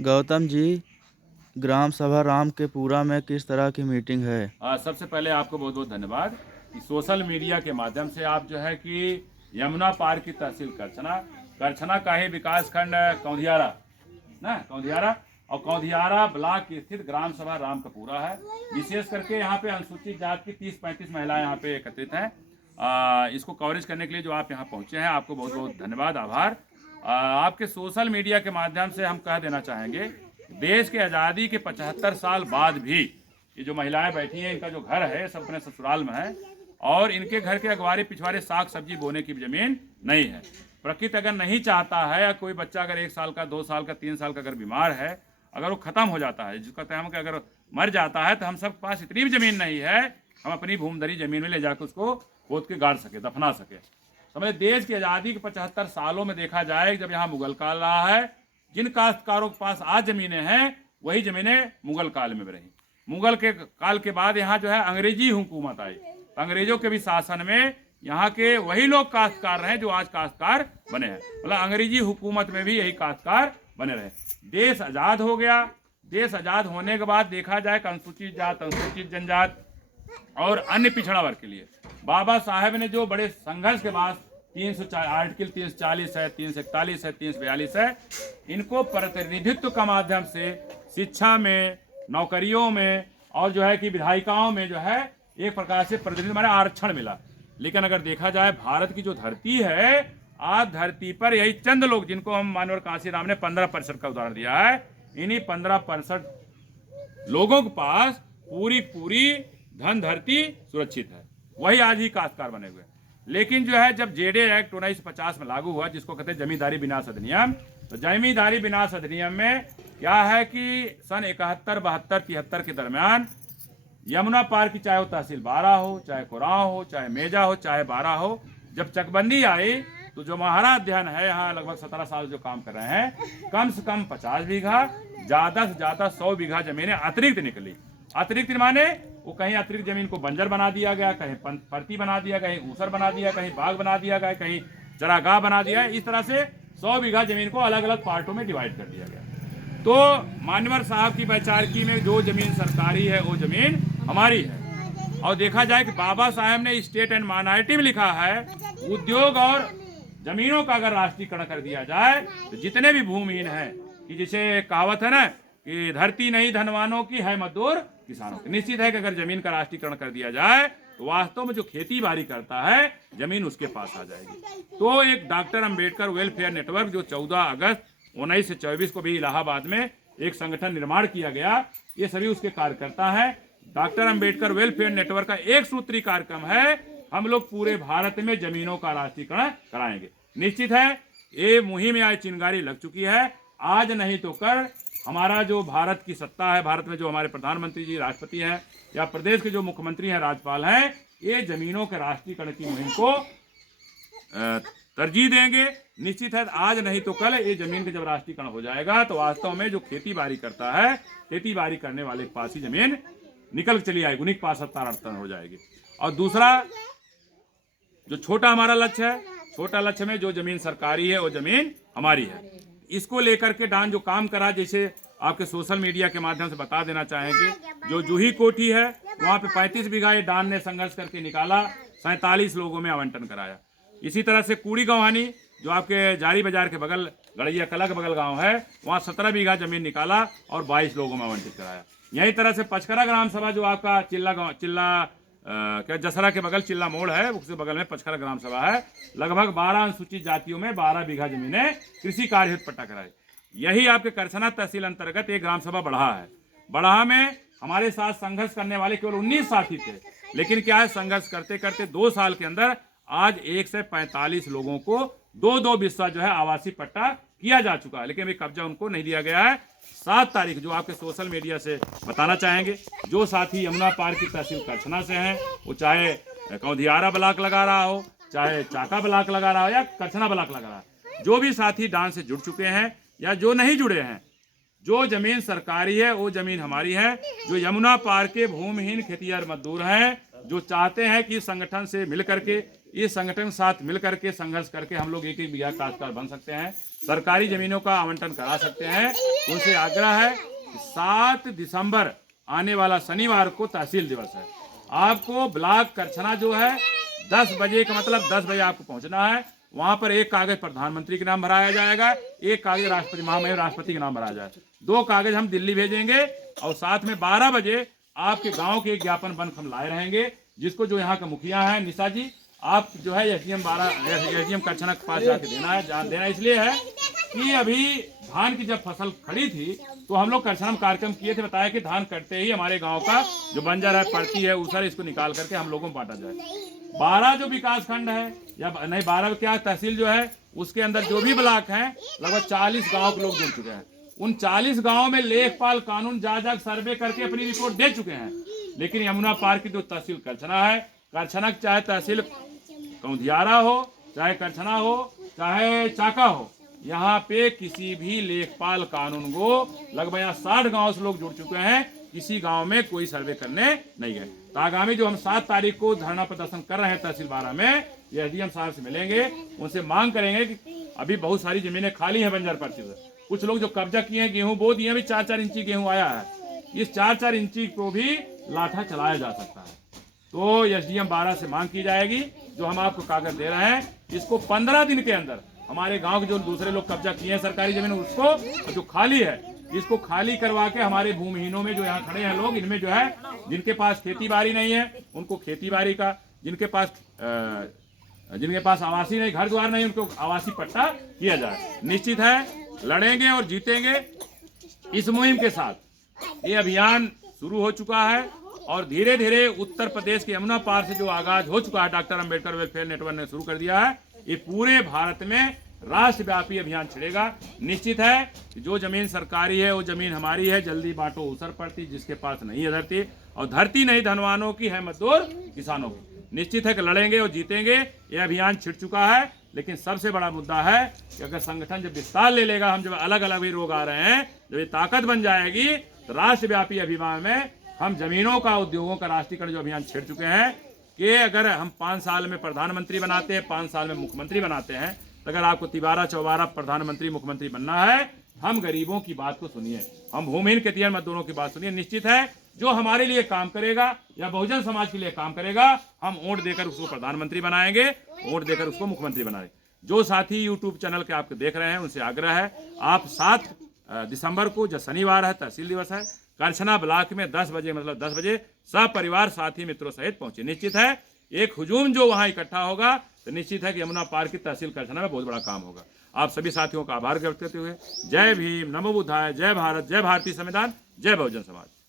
गौतम जी, ग्राम सभा रामकेपुरा में किस तरह की मीटिंग है? सबसे पहले आपको बहुत बहुत धन्यवाद कि सोशल मीडिया के माध्यम से आप जो है कि यमुना पार की तहसील करछना करछना का ही विकास खंड कौंधियारा ना कौंधियारा और कौंधियारा ब्लॉक स्थित ग्राम सभा रामकपुरा है। विशेष करके यहाँ पे अनुसूचित जाति की 30-35 महिलाएं यहाँ पे एकत्रित हैं। इसको कवरेज करने के लिए जो आप यहाँ पहुँचे हैं, आपको बहुत बहुत धन्यवाद, आभार। आपके सोशल मीडिया के माध्यम से हम कह देना चाहेंगे, देश के आज़ादी के 75 साल बाद भी ये जो महिलाएं बैठी हैं, इनका जो घर है सब अपने ससुराल में है और इनके घर के अगवारे पिछवाड़े साग सब्जी बोने की जमीन नहीं है। प्रकृति अगर नहीं चाहता है या कोई बच्चा अगर 1 साल का, 2 साल का, 3 साल का अगर बीमार है, अगर वो खत्म हो जाता है, जिसका कहते हैं कि अगर मर जाता है, तो हम सब पास इतनी भी जमीन नहीं है हम अपनी भूमधरी जमीन में ले जाकर उसको खोद के गाड़ सके, दफना सके। समझे, देश की आज़ादी के 75 सालों में देखा जाए, जब यहाँ मुगल काल रहा है, जिन काश्तकारों के पास आज जमीनें हैं वही जमीनें मुगल काल में भी रही। मुगल के काल के बाद यहाँ जो है अंग्रेजी हुकूमत आई, अंग्रेजों के भी शासन में यहाँ के वही लोग काश्तकार रहे जो आज काश्तकार बने हैं। मतलब अंग्रेजी हुकूमत में भी यही काश्तकार बने रहे। देश आज़ाद हो गया। देश आज़ाद होने के बाद देखा जाए कि अनुसूचित जात, अनुसूचित जनजात और अन्य पिछड़ा वर्ग के लिए बाबा साहेब ने जो बड़े संघर्ष के बाद आर्टिकल 340 है, 341 है, 342 है, इनको प्रतिनिधित्व का माध्यम से शिक्षा में, नौकरियों में और जो है कि विधायिकाओं में जो है एक प्रकार से प्रतिनिधित्व माने आरक्षण मिला। लेकिन अगर देखा जाए भारत की जो धरती है, आज धरती पर यही चंद लोग, जिनको हम मानवर कांशीराम ने 15% का उदाहरण दिया है, इन्हीं 15% लोगों के पास पूरी धन धरती सुरक्षित है, वही आज ही काश्तकार बने हुए। लेकिन जो है जब जेडे एक्ट 1950 में लागू हुआ, जिसको कहते हैं जमींदारी विनाश अधिनियम, तो जमींदारी विनाश अधिनियम में क्या है कि सन 71, 72, 73 के दरमियान यमुना पार की, चाहे वो तहसील 12 हो, चाहे कुराव हो, चाहे मेजा हो, चाहे 12 हो, जब चकबंदी आई तो जो हमारा अध्ययन है, यहाँ लगभग 17 साल जो काम कर रहे हैं, कम से कम 50 बीघा, ज़्यादा से ज़्यादा 100 बीघा जमीनें अतिरिक्त निकली। अतिरिक्त माने वो कहीं अतिरिक्त जमीन को बंजर बना दिया गया, कहीं परती बना दिया, कहीं ऊसर बना दिया, कहीं बाग बना दिया गया, कहीं चरागाह बना दिया। इस तरह से 100 बीघा जमीन को अलग अलग पार्टों में डिवाइड कर दिया गया। तो मान्यवर साहब की वैचारिकी में जो जमीन सरकारी है वो जमीन हमारी है। और देखा जाए कि बाबा साहब ने स्टेट एंड माइनॉरिटी में लिखा है, उद्योग और जमीनों का अगर राष्ट्रीयकरण कर दिया जाए तो जितने भी भूमिहीन हैं, कि जैसे कहावत है ना कि धरती नहीं धनवानों की है, मजदूर किसानों की। निश्चित है कि अगर जमीन का राष्ट्रीयकरण कर दिया जाए तो वास्तव में जो खेती बाड़ी करता है जमीन उसके पास आ जाएगी। तो एक डॉक्टर अंबेडकर वेलफेयर नेटवर्क, जो 14 अगस्त 19 से 24 को भी इलाहाबाद में एक संगठन निर्माण किया गया, ये सभी उसके कार्यकर्ता हैं। डॉक्टर अंबेडकर वेलफेयर नेटवर्क का एक सूत्री कार्यक्रम है, हम लोग पूरे भारत में जमीनों का राष्ट्रीयकरण कराएंगे। निश्चित है ये मुहिम या चिंगारी लग चुकी है। आज नहीं तो कल हमारा जो भारत की सत्ता है, भारत में जो हमारे प्रधानमंत्री जी, राष्ट्रपति हैं, या प्रदेश के जो मुख्यमंत्री हैं, राज्यपाल हैं, ये जमीनों के राष्ट्रीयकरण की मुहिम को तरजीह देंगे। निश्चित है आज नहीं तो कल ये जमीन का जब राष्ट्रीयकरण हो जाएगा तो वास्तव में जो खेती बाड़ी करता है, खेती बाड़ी करने वाले के पास ही जमीन निकल चली आएगी, उन्हीं के पास सत्ता हो जाएगी। और दूसरा जो छोटा हमारा लक्ष्य है, छोटा लक्ष्य में जो जमीन सरकारी है वो जमीन हमारी है। इसको लेकर के डान जो काम करा, जैसे आपके सोशल मीडिया के माध्यम से बता देना चाहेंगे, जो जूही कोठी है वहाँ पे 35 बीघा ये डान ने संघर्ष करके निकाला, 47 लोगों में आवंटन कराया। इसी तरह से कूड़ी गंवानी, जो आपके जारी बाजार के बगल गड़ैया कला के बगल गांव है, वहाँ 17 बीघा जमीन निकाला और 22 लोगों में आवंटित कराया। यही तरह से पचकरा ग्राम सभा, जो आपका क्या जसरा के बगल चिल्ला मोड़ है, उसके बगल में पचकरा ग्राम सभा है, लगभग 12 अनुसूचित जातियों में 12 बीघा जमीनें कृषि कार्य हेतु पट्टा कराए। यही आपके करछना तहसील अंतर्गत एक ग्राम सभा बढ़ा है। बढ़ा में हमारे साथ संघर्ष करने वाले केवल 19 साथी थे, लेकिन क्या है, संघर्ष करते करते 2 साल के अंदर आज 1 से 45 लोगों को 2-2 बिस्सा जो है आवासीय पट्टा किया जा चुका है, लेकिन अभी कब्जा उनको नहीं दिया गया है। 7 तारीख जो आपके सोशल मीडिया से बताना चाहेंगे, जो साथी यमुना पार की तहसील करछना से हैं, वो चाहे कौंधियारा ब्लॉक लगा रहा हो, चाहे चाका ब्लॉक लगा रहा हो या करछना ब्लॉक लगा रहा हो, जो भी साथी डांस से जुड़ चुके हैं या जो नहीं जुड़े हैं, जो जमीन सरकारी है वो जमीन हमारी है। जो यमुना पार के भूमिहीन खेतिहर मजदूर हैं, जो चाहते हैं कि संगठन से मिल करके इस संगठन के साथ मिल करके संघर्ष करके हम लोग एक बीघा काश्तकार बन सकते हैं, सरकारी जमीनों का आवंटन करा सकते हैं। उनसे आग्रह है कि 7 दिसंबर आने वाला शनिवार को तहसील दिवस है। आपको ब्लॉक करछना जो है 10 बजे का मतलब 10 बजे आपको पहुंचना है। वहां पर एक कागज प्रधानमंत्री के नाम भराया जाएगा, एक कागज राष्ट्रपति महामहिम राष्ट्रपति के नाम भराया जाएगा, 2 कागज हम दिल्ली भेजेंगे और साथ में 12 बजे आपके गांव के एक ज्ञापन बन हम लाए रहेंगे, जिसको जो यहाँ का मुखिया है निशा जी, आप जो है एसडीएम करछना के पास जाके देना इसलिए है कि अभी धान की जब फसल खड़ी थी तो हम लोग करछना में कार्यक्रम किए थे, बताया कि धान कटते ही हमारे गांव का जो बंजर है पड़ती है ऊसर, इसको निकाल करके हम लोगों को बांटा जाए। 12 जो विकास खंड है या नहीं 12 क्या तहसील जो है उसके अंदर जो भी ब्लॉक है लगभग 40 गाँव के लोग जुड़ चुके हैं। उन 40 गाँव में लेखपाल कानून जा सर्वे करके अपनी रिपोर्ट दे चुके हैं। लेकिन यमुना पार की जो तहसील करछना है, करछना चाहे तहसील कौंधियारा हो, चाहे करछना हो, चाहे चाका हो, यहाँ पे किसी भी लेखपाल कानून को लगभग यहाँ 60 गांव से लोग जुड़ चुके हैं, किसी गांव में कोई सर्वे करने नहीं गए। तो आगामी जो हम 7 तारीख को धरना प्रदर्शन कर रहे हैं तहसील 12 में, एसडीएम साहब से मिलेंगे, उनसे मांग करेंगे कि अभी बहुत सारी जमीनें खाली हैं बंजर पड़ती है, कुछ लोग जो कब्जा किए हैं गेहूं बो दिए, अभी 4-4 इंची गेहूं आया है, इस 4-4 इंची को भी लाठा चलाया जा सकता है। तो एसडीएम 12 से मांग की जाएगी, जो हम आपको कागज दे रहे हैं इसको 15 दिन के अंदर हमारे गांव के जो दूसरे लोग कब्जा किए हैं सरकारी जमीन उसको, जो खाली है इसको खाली करवा के हमारे भूमिहीनों में जो यहाँ खड़े हैं लोग, इनमें जो है जिनके पास खेती बाड़ी नहीं है उनको खेती बाड़ी का, जिनके पास आवासीय नहीं, घर द्वार नहीं, उनको आवासीय पट्टा किया जाए। निश्चित है लड़ेंगे और जीतेंगे इस मुहिम के साथ। ये अभियान शुरू हो चुका है और धीरे धीरे उत्तर प्रदेश के यमुना पार से जो आगाज हो चुका है, डॉक्टर अंबेडकर वेलफेयर नेटवर्क ने शुरू कर दिया है, ये पूरे भारत में राष्ट्रव्यापी अभियान छिड़ेगा। निश्चित है कि जो जमीन सरकारी है वो जमीन हमारी है, जल्दी बांटो उसर पड़ती, जिसके पास नहीं है धरती, और धरती नहीं धनवानों की है मजदूर किसानों की। निश्चित है कि लड़ेंगे और जीतेंगे। ये अभियान छिड़ चुका है, लेकिन सबसे बड़ा मुद्दा है कि अगर संगठन जब विस्तार ले लेगा, हम जब अलग अलग भी रोग आ रहे हैं, जब ये ताकत बन जाएगी तो राष्ट्रव्यापी अभियान में हम जमीनों का, उद्योगों का राष्ट्रीयकरण जो अभियान छिड़ चुके हैं कि अगर हम 5 साल में प्रधानमंत्री बनाते हैं, 5 साल में मुख्यमंत्री बनाते हैं, तो अगर आपको 13-14 प्रधानमंत्री मुख्यमंत्री बनना है, हम गरीबों की बात को सुनिए, हम भूमिहीन खेतिहर मजदूरों की बात सुनिए। निश्चित है जो हमारे लिए काम करेगा या बहुजन समाज के लिए काम करेगा, हम वोट देकर उसको प्रधानमंत्री बनाएंगे, वोट देकर उसको मुख्यमंत्री बनाएंगे। जो साथी यूट्यूब चैनल के आपके देख रहे हैं उनसे आग्रह है, आप 7 दिसंबर को जो शनिवार है तहसील दिवस है, करछना ब्लॉक में 10 बजे मतलब 10 बजे सब परिवार साथी मित्रों सहित पहुंचे। निश्चित है एक हुजूम जो वहां इकट्ठा होगा तो निश्चित है कि यमुना पार की तहसील करछना में बहुत बड़ा काम होगा। आप सभी साथियों का आभार व्यक्त करते हुए जय भीम, नमो बुद्धाय, जय भारत, जय भारतीय संविधान, जय बहुजन समाज।